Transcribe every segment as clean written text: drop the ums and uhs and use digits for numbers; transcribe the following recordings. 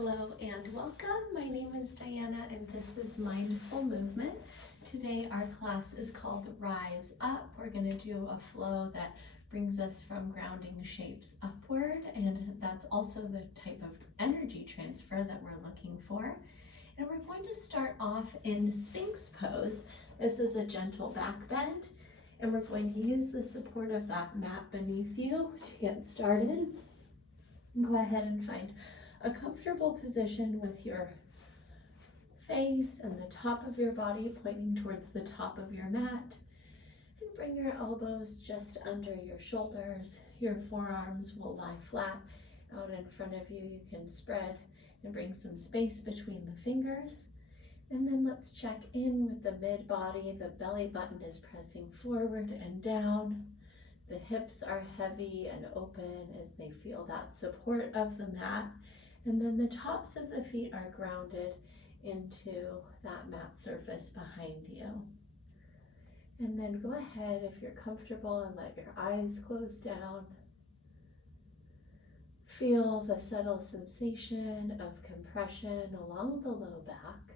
Hello and welcome. My name is Diana and this is Mindful Movement. Today our class is called Rise Up. We're going to do a flow that brings us from grounding shapes upward, and that's also the type of energy transfer that we're looking for. And we're going to start off in Sphinx pose. This is a gentle back bend, and we're going to use the support of that mat beneath you to get started. Go ahead and find a comfortable position with your face and the top of your body pointing towards the top of your mat. And bring your elbows just under your shoulders. Your forearms will lie flat out in front of you. You can spread and bring some space between the fingers. And then let's check in with the mid body. The belly button is pressing forward and down. The hips are heavy and open as they feel that support of the mat. And then the tops of the feet are grounded into that mat surface behind you. And then go ahead, if you're comfortable, and let your eyes close down. Feel the subtle sensation of compression along the low back.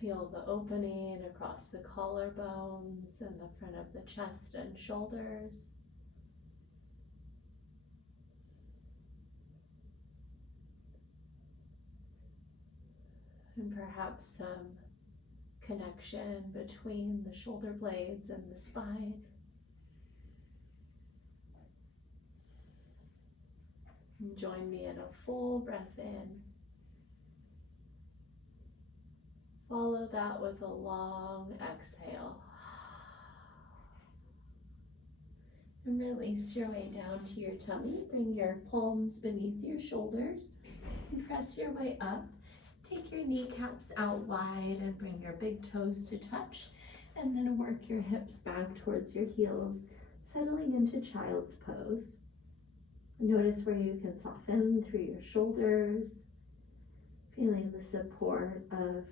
Feel the opening across the collarbones and the front of the chest and shoulders. And perhaps some connection between the shoulder blades and the spine. And join me in a full breath in. Follow that with a long exhale. And release your way down to your tummy. Bring your palms beneath your shoulders and press your way up. Take your kneecaps out wide and bring your big toes to touch, and then work your hips back towards your heels, settling into child's pose. Notice where you can soften through your shoulders, feeling the support of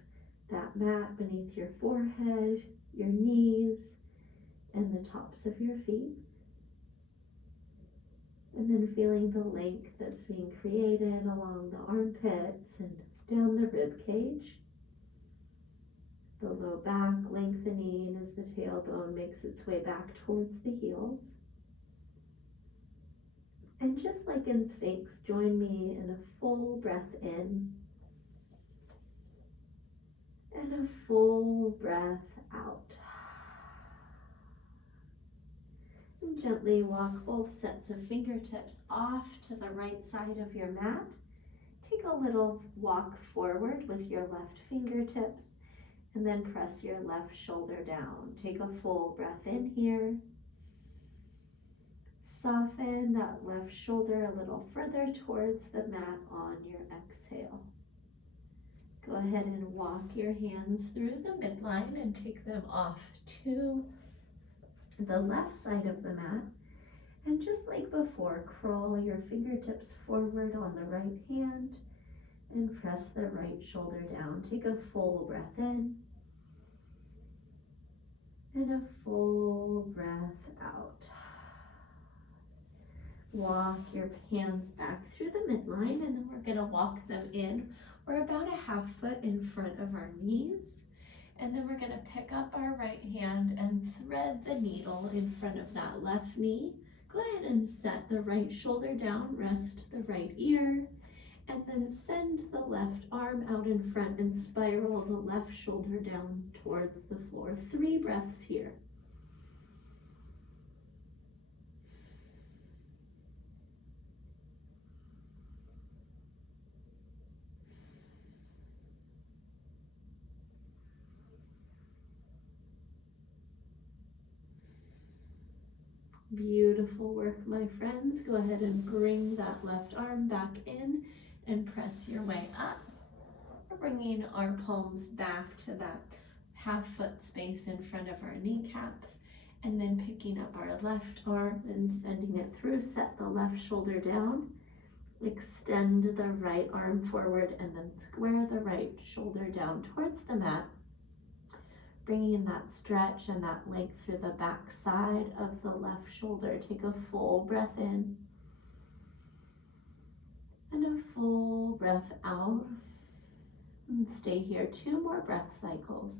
that mat beneath your forehead, your knees, and the tops of your feet. And then feeling the length that's being created along the armpits and down the rib cage. The low back lengthening as the tailbone makes its way back towards the heels. And just like in Sphinx, join me in a full breath in and a full breath out. And gently walk both sets of fingertips off to the right side of your mat. Take a little walk forward with your left fingertips and then press your left shoulder down. Take a full breath in here. Soften that left shoulder a little further towards the mat on your exhale. Go ahead and walk your hands through the midline and take them off to the left side of the mat. And just like before, curl your fingertips forward on the right hand and press the right shoulder down. Take a full breath in and a full breath out. Walk your hands back through the midline, and then we're going to walk them in. We're about a half foot in front of our knees. And then we're going to pick up our right hand and thread the needle in front of that left knee. Go ahead and set the right shoulder down, rest the right ear, and then send the left arm out in front and spiral the left shoulder down towards the floor. 3 breaths here. Beautiful work, my friends. Go ahead and bring that left arm back in and press your way up. We're bringing our palms back to that half-foot space in front of our kneecaps, and then picking up our left arm and sending it through. Set the left shoulder down. Extend the right arm forward and then square the right shoulder down towards the mat. Bringing that stretch and that length through the back side of the left shoulder. Take a full breath in And a full breath out. And stay here 2 more breath cycles.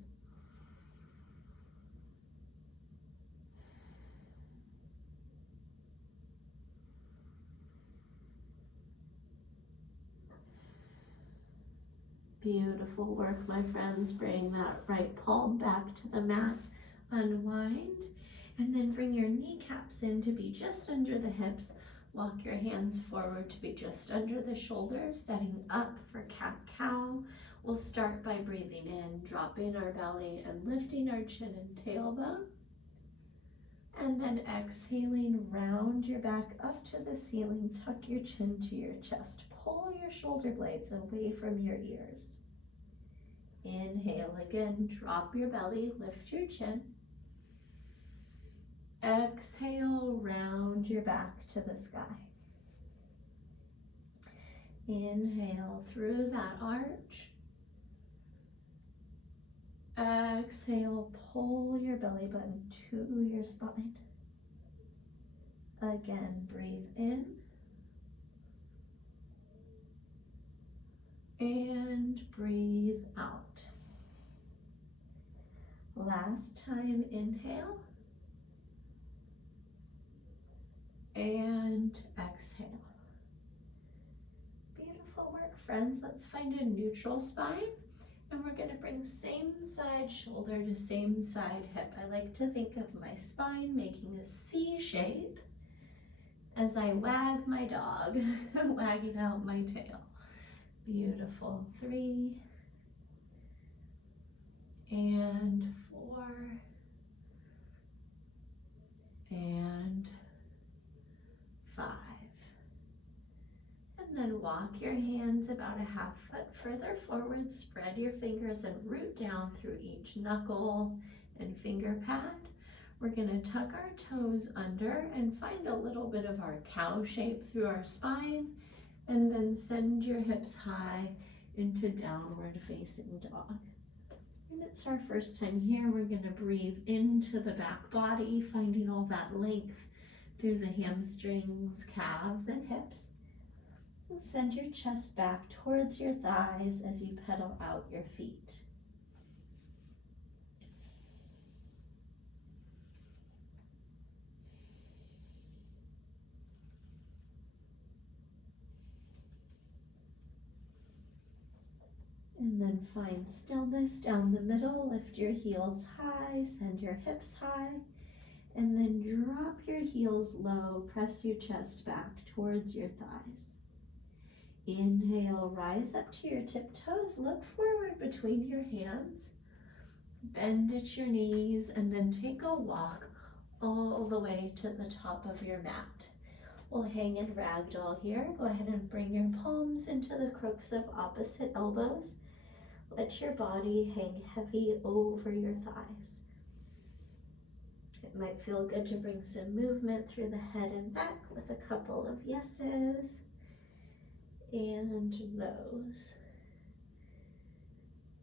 Beautiful work, my friends. Bring that right palm back to the mat. Unwind. And then bring your kneecaps in to be just under the hips. Walk your hands forward to be just under the shoulders, setting up for cat-cow. We'll start by breathing in, dropping our belly and lifting our chin and tailbone. And then exhaling, round your back up to the ceiling, tuck your chin to your chest. Pull your shoulder blades away from your ears. Inhale again, drop your belly, lift your chin. Exhale, round your back to the sky. Inhale through that arch. Exhale, pull your belly button to your spine. Again, breathe in. And breathe out. Last time, inhale. And exhale. Beautiful work, friends. Let's find a neutral spine. And we're going to bring same side shoulder to same side hip. I like to think of my spine making a C shape as I wag my dog, wagging out my tail. Beautiful. 3 and 4 and 5. And then walk your hands about a half foot further forward, spread your fingers and root down through each knuckle and finger pad. We're going to tuck our toes under and find a little bit of our cow shape through our spine, and then send your hips high into downward facing dog. And it's our first time here. We're going to breathe into the back body, finding all that length through the hamstrings, calves, and hips. And send your chest back towards your thighs as you pedal out your feet. And then find stillness down the middle. Lift your heels high, send your hips high, and then drop your heels low. Press your chest back towards your thighs. Inhale, rise up to your tiptoes. Look forward between your hands. Bend at your knees, and then take a walk all the way to the top of your mat. We'll hang in ragdoll here. Go ahead and bring your palms into the crooks of opposite elbows. Let your body hang heavy over your thighs. It might feel good to bring some movement through the head and neck with a couple of yeses and nos.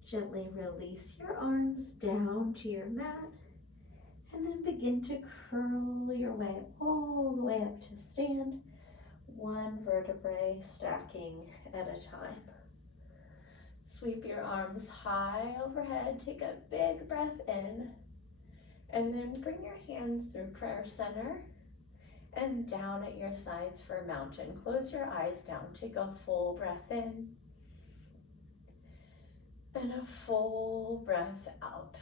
Gently release your arms down to your mat, and then begin to curl your way all the way up to stand, one vertebrae stacking at a time. Sweep your arms high overhead, take a big breath in, and then bring your hands through prayer center and down at your sides for a mountain. Close your eyes down, take a full breath in, and a full breath out.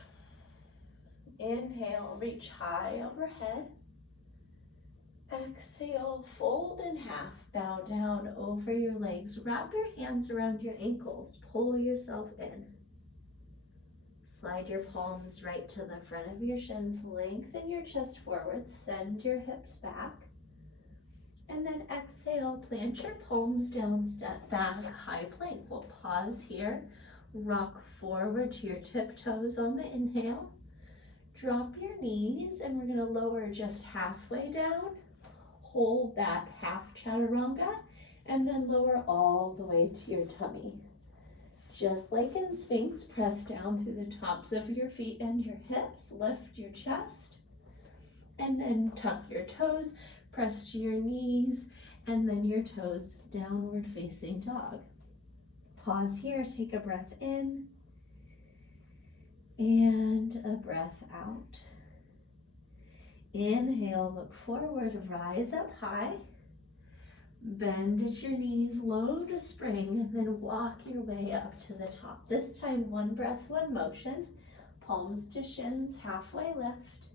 Inhale, reach high overhead. Exhale, fold in half, bow down over your legs. Wrap your hands around your ankles, pull yourself in. Slide your palms right to the front of your shins, lengthen your chest forward, send your hips back. And then exhale, plant your palms down, step back, high plank. We'll pause here, rock forward to your tiptoes on the inhale. Drop your knees, and we're gonna lower just halfway down. Hold that half chaturanga, and then lower all the way to your tummy. Just like in Sphinx, press down through the tops of your feet and your hips, lift your chest, and then tuck your toes, press to your knees, and then your toes downward facing dog. Pause here, take a breath in and a breath out. Inhale, look forward, rise up high. Bend at your knees, low to spring, and then walk your way up to the top. This time, one breath, one motion. Palms to shins, halfway lift.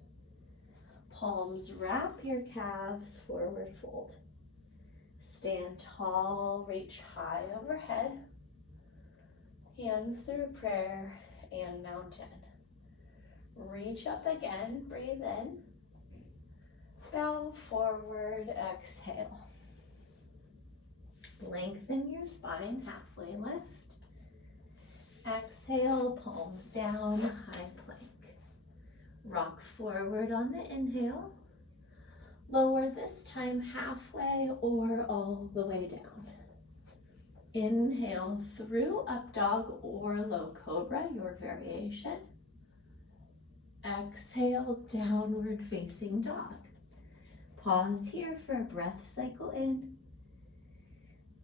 Palms wrap your calves, forward fold. Stand tall, reach high overhead. Hands through prayer and mountain. Reach up again, breathe in. Bow forward, exhale. Lengthen your spine, halfway lift. Exhale, palms down, high plank. Rock forward on the inhale. Lower this time halfway or all the way down. Inhale through up dog or low cobra, your variation. Exhale, downward facing dog. Pause here for a breath cycle in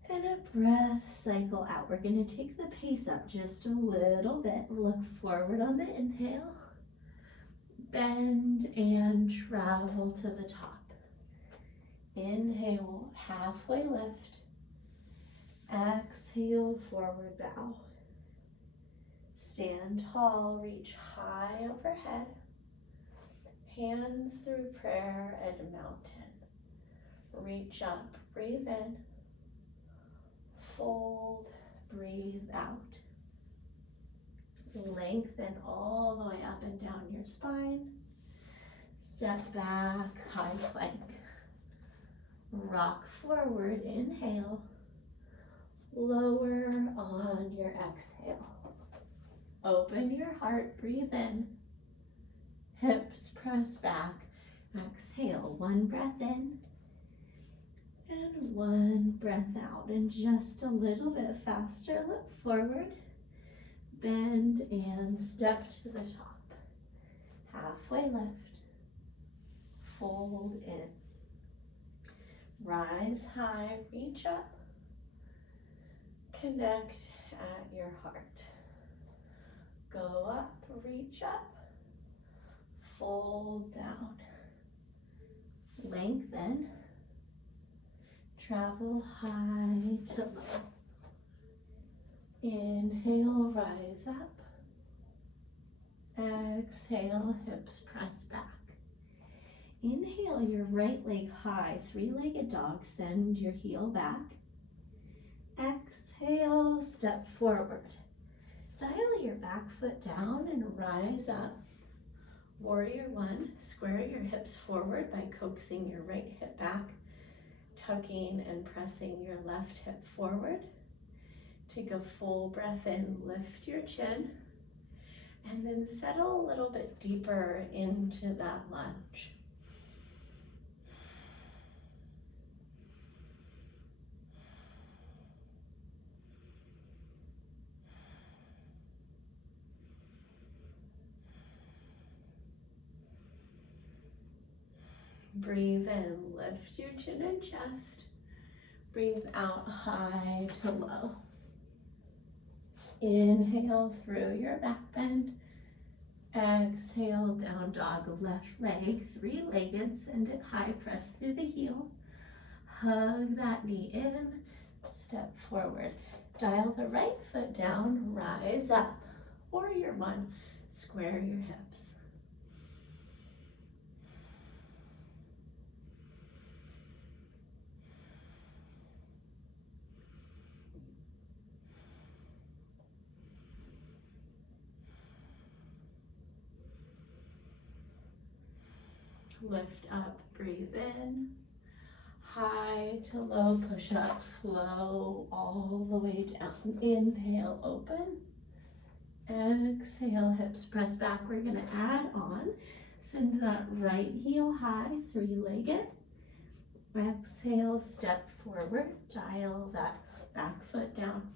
and a breath cycle out. We're going to take the pace up just a little bit. Look forward on the inhale. Bend and travel to the top. Inhale, halfway lift. Exhale, forward bow. Stand tall, reach high overhead. Hands through prayer and mountain. Reach up, breathe in. Fold, breathe out. Lengthen all the way up and down your spine. Step back, high plank. Rock forward, inhale. Lower on your exhale. Open your heart, breathe in. Hips press back. Exhale, one breath in and one breath out. And just a little bit faster, look forward. Bend and step to the top. Halfway lift. Fold in. Rise high, reach up. Connect at your heart. Go up, reach up. Fold down. Lengthen. Travel high to low. Inhale, rise up. Exhale, hips press back. Inhale your right leg high, three-legged dog, send your heel back. Exhale, step forward. Dial your back foot down and rise up. Warrior one, square your hips forward by coaxing your right hip back, tucking and pressing your left hip forward. Take a full breath in, lift your chin, and then settle a little bit deeper into that lunge. Breathe in, lift your chin and chest. Breathe out, high to low. Inhale through your back bend. Exhale, down dog, left leg, three-legged, send it high, press through the heel. Hug that knee in, step forward. Dial the right foot down, rise up. Warrior one, square your hips. Lift up, breathe in. High to low, push up, flow all the way down. Inhale, open. Exhale, hips press back. We're gonna add on. Send that right heel high, three-legged. Exhale, step forward. Dial that back foot down.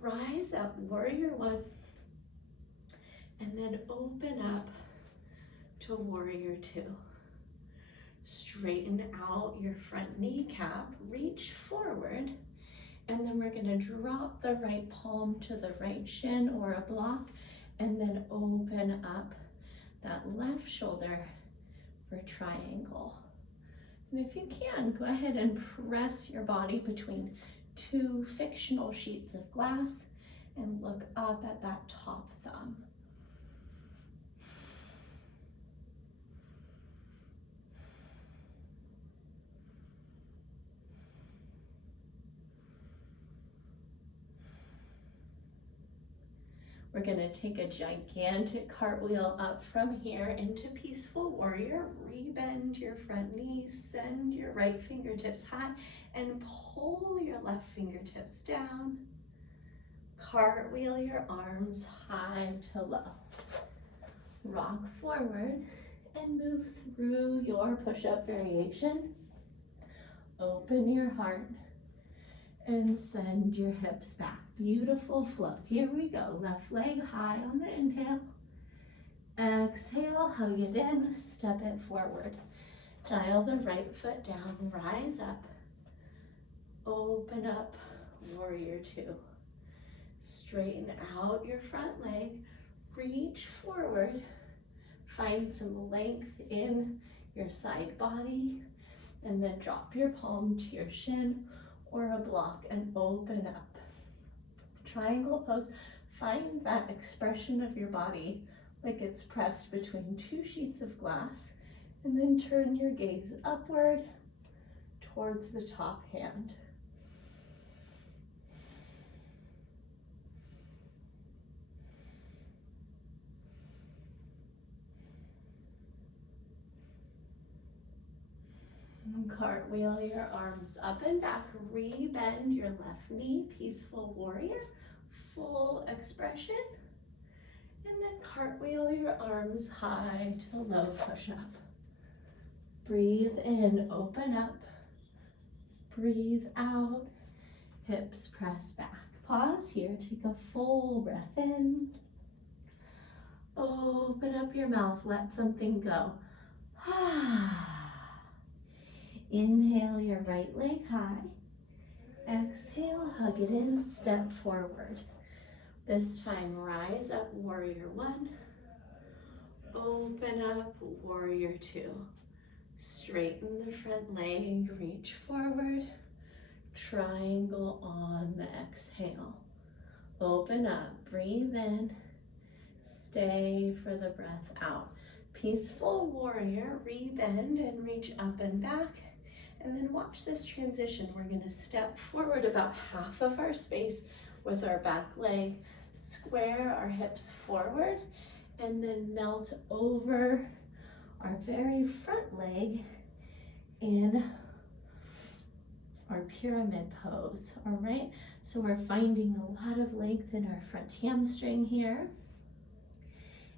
Rise up, warrior one. And then open up to warrior two. Straighten out your front kneecap, reach forward, and then we're gonna drop the right palm to the right shin or a block, and then open up that left shoulder for triangle. And if you can, go ahead and press your body between two fictional sheets of glass and look up at that top thumb. We're gonna take a gigantic cartwheel up from here into peaceful warrior. Rebend your front knees, send your right fingertips high, and pull your left fingertips down. Cartwheel your arms high to low. Rock forward and move through your push-up variation. Open your heart and send your hips back. Beautiful flow. Here we go. Left leg high on the inhale. Exhale, hug it in, step it forward. Dial the right foot down, rise up. Open up, warrior two. Straighten out your front leg, reach forward. Find some length in your side body, and then drop your palm to your shin or a block and open up. Triangle pose, find that expression of your body like it's pressed between two sheets of glass, and then turn your gaze upward towards the top hand. Cartwheel your arms up and back, rebend your left knee, peaceful warrior, full expression, and then cartwheel your arms high to low push-up. Breathe in, open up, breathe out, hips press back. Pause here, take a full breath in, open up your mouth, let something go. Inhale your right leg high. Exhale, hug it in, step forward. This time, rise up, warrior one. Open up, warrior two. Straighten the front leg, reach forward. Triangle on the exhale. Open up, breathe in. Stay for the breath out. Peaceful warrior, rebend and reach up and back. And then watch this transition. We're gonna step forward about half of our space with our back leg, square our hips forward, and then melt over our very front leg in our pyramid pose, all right? So we're finding a lot of length in our front hamstring here.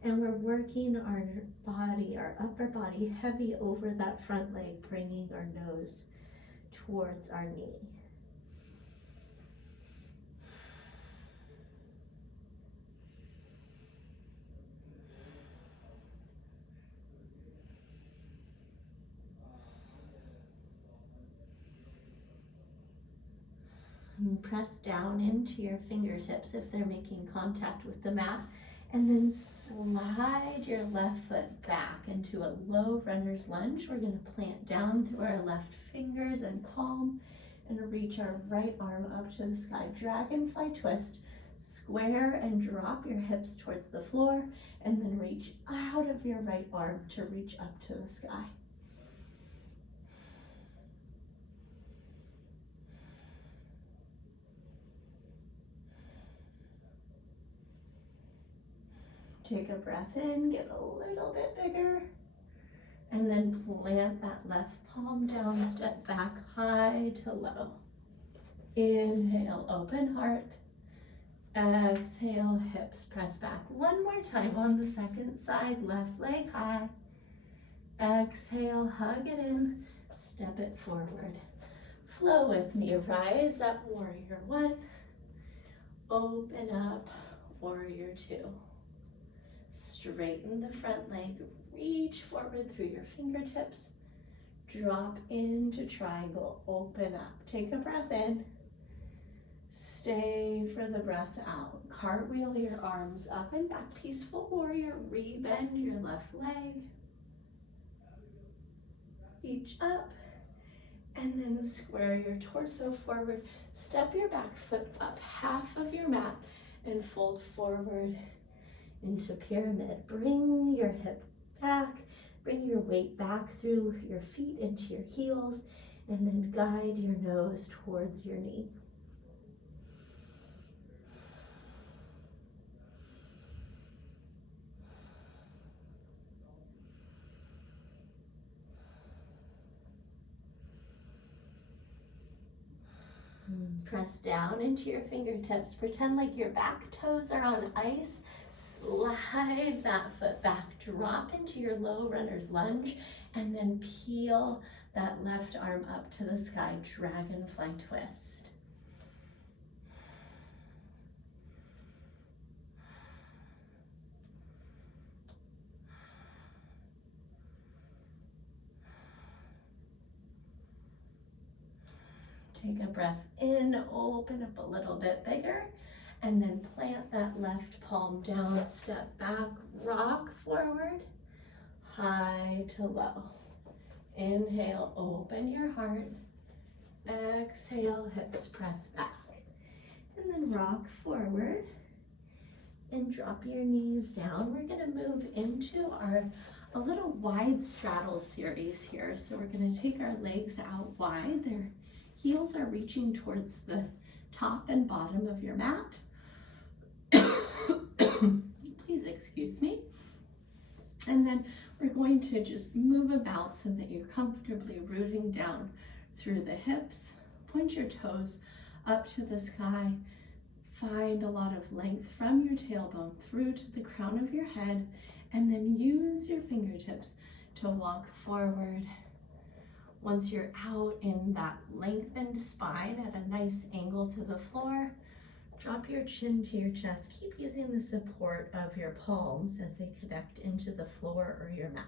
And we're working our body, our upper body, heavy over that front leg, bringing our nose towards our knee. And press down into your fingertips if they're making contact with the mat. And then slide your left foot back into a low runner's lunge. We're gonna plant down through our left fingers and palm and reach our right arm up to the sky. Dragonfly twist, square and drop your hips towards the floor, and then reach out of your right arm to reach up to the sky. Take a breath in, get a little bit bigger, and then plant that left palm down, step back high to low. Inhale, open heart. Exhale, hips press back. One more time on the second side, left leg high. Exhale, hug it in, step it forward. Flow with me, rise up, warrior one. Open up, warrior two. Straighten the front leg, reach forward through your fingertips. Drop into triangle, open up. Take a breath in. Stay for the breath out. Cartwheel your arms up and back. Peaceful warrior, rebend your left leg. Reach up and then square your torso forward. Step your back foot up half of your mat and fold forward into pyramid. Bring your hip back. Bring your weight back through your feet into your heels, and then guide your nose towards your knee. Press down into your fingertips. Pretend like your back toes are on ice. Slide that foot back. Drop into your low runner's lunge, and then peel that left arm up to the sky. Dragonfly twist. Take a breath in, open up a little bit bigger, and then plant that left palm down, step back, rock forward, high to low. Inhale, open your heart. Exhale, hips press back. And then rock forward and drop your knees down. We're gonna move into a little wide straddle series here. So we're gonna take our legs out wide. Their heels are reaching towards the top and bottom of your mat. Please excuse me. And then we're going to just move about so that you're comfortably rooting down through the hips. Point your toes up to the sky. Find a lot of length from your tailbone through to the crown of your head, and then use your fingertips to walk forward. Once you're out in that lengthened spine at a nice angle to the floor, drop your chin to your chest. Keep using the support of your palms as they connect into the floor or your mat.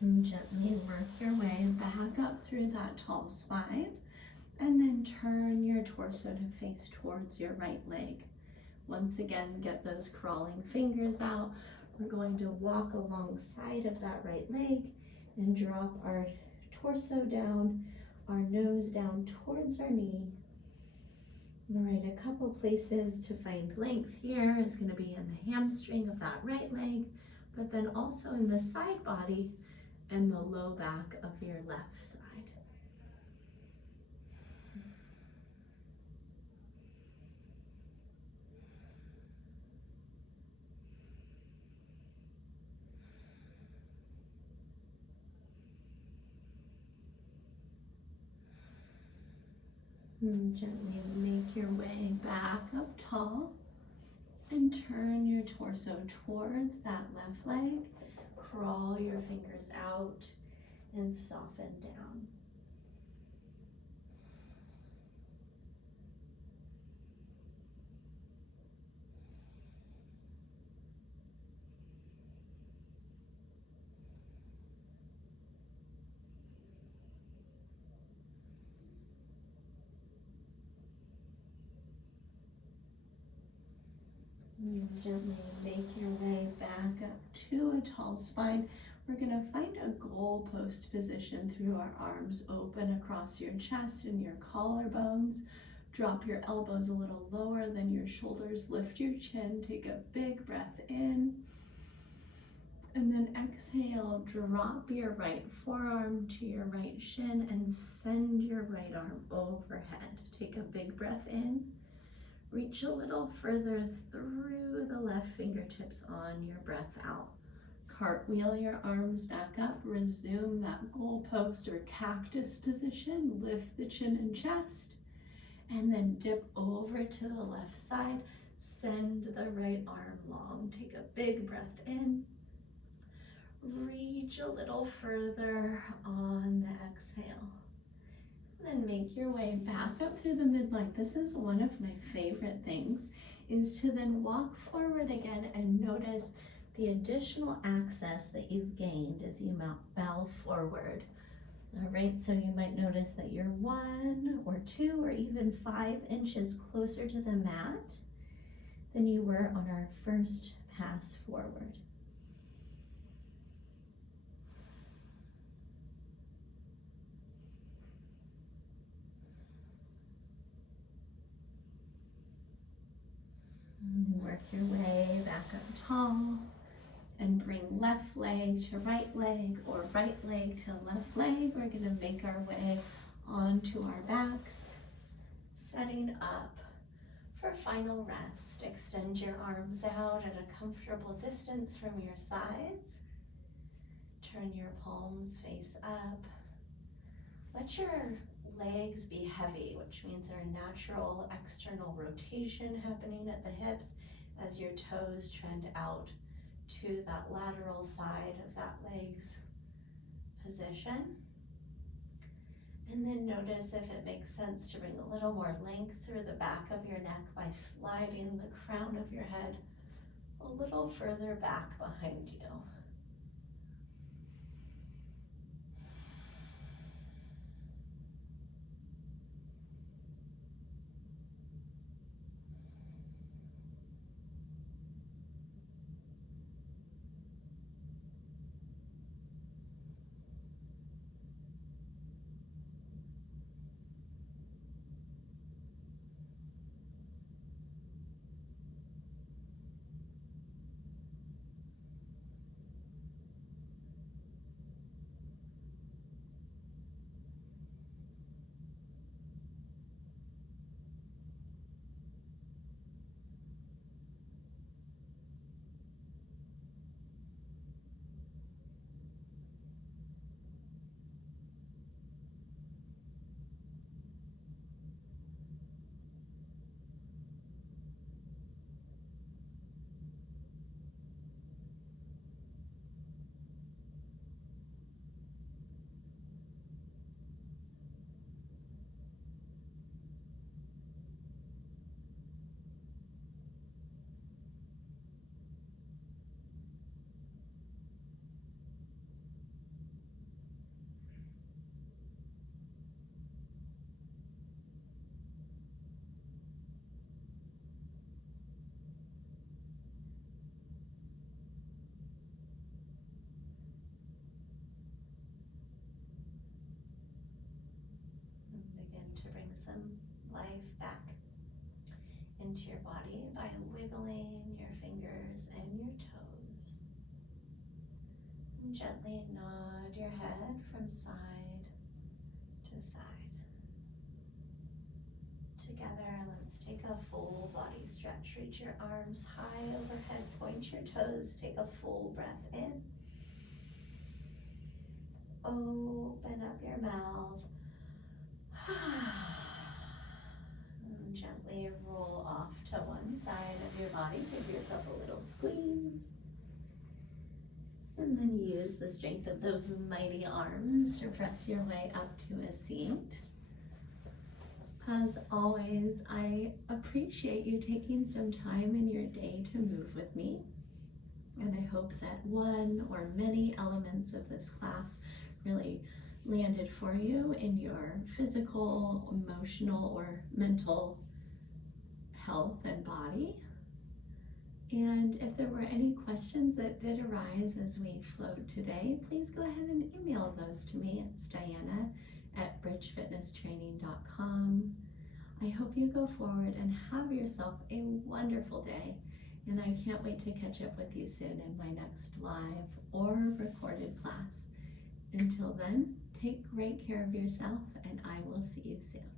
And gently work your way back up through that tall spine, and then turn your torso to face towards your right leg. Once again, get those crawling fingers out. We're going to walk alongside of that right leg and drop our torso down, our nose down towards our knee. I'm going to write a couple places to find length here. It's going to be in the hamstring of that right leg, but then also in the side body and the low back of your left side. And gently make your way back up tall and turn your torso towards that left leg. Crawl your fingers out and soften down. And gently make your way back up to a tall spine. We're going to find a goalpost position through our arms open across your chest and your collarbones. Drop your elbows a little lower than your shoulders. Lift your chin. Take a big breath in. And then exhale, drop your right forearm to your right shin and send your right arm overhead. Take a big breath in. Reach a little further through the left fingertips on your breath out. Cartwheel your arms back up. Resume that goalpost or cactus position. Lift the chin and chest. And then dip over to the left side. Send the right arm long. Take a big breath in. Reach a little further on the exhale. Then make your way back up through the midline. This is one of my favorite things, is to then walk forward again and notice the additional access that you've gained as you bow forward. All right, so you might notice that you're 1 or 2 or even 5 inches closer to the mat than you were on our first pass forward. And work your way back up tall and bring left leg to right leg or right leg to left leg. We're gonna make our way onto our backs, setting up for final rest. Extend your arms out at a comfortable distance from your sides. Turn your palms face up. Let your legs be heavy, which means there's natural external rotation happening at the hips as your toes trend out to that lateral side of that leg's position. And then notice if it makes sense to bring a little more length through the back of your neck by sliding the crown of your head a little further back behind you. To bring some life back into your body by wiggling your fingers and your toes. And gently nod your head from side to side. Together, let's take a full body stretch. Reach your arms high overhead, point your toes, take a full breath in. Open up your mouth. And gently roll off to one side of your body. Give yourself a little squeeze. And then use the strength of those mighty arms to press your way up to a seat. As always, I appreciate you taking some time in your day to move with me. And I hope that one or many elements of this class really landed for you in your physical, emotional, or mental health and body. And if there were any questions that did arise as we flowed today, please go ahead and email those to me. It's Diana@bridgefitnesstraining.com. I hope you go forward and have yourself a wonderful day. And I can't wait to catch up with you soon in my next live or recorded class. Until then, take great care of yourself, and I will see you soon.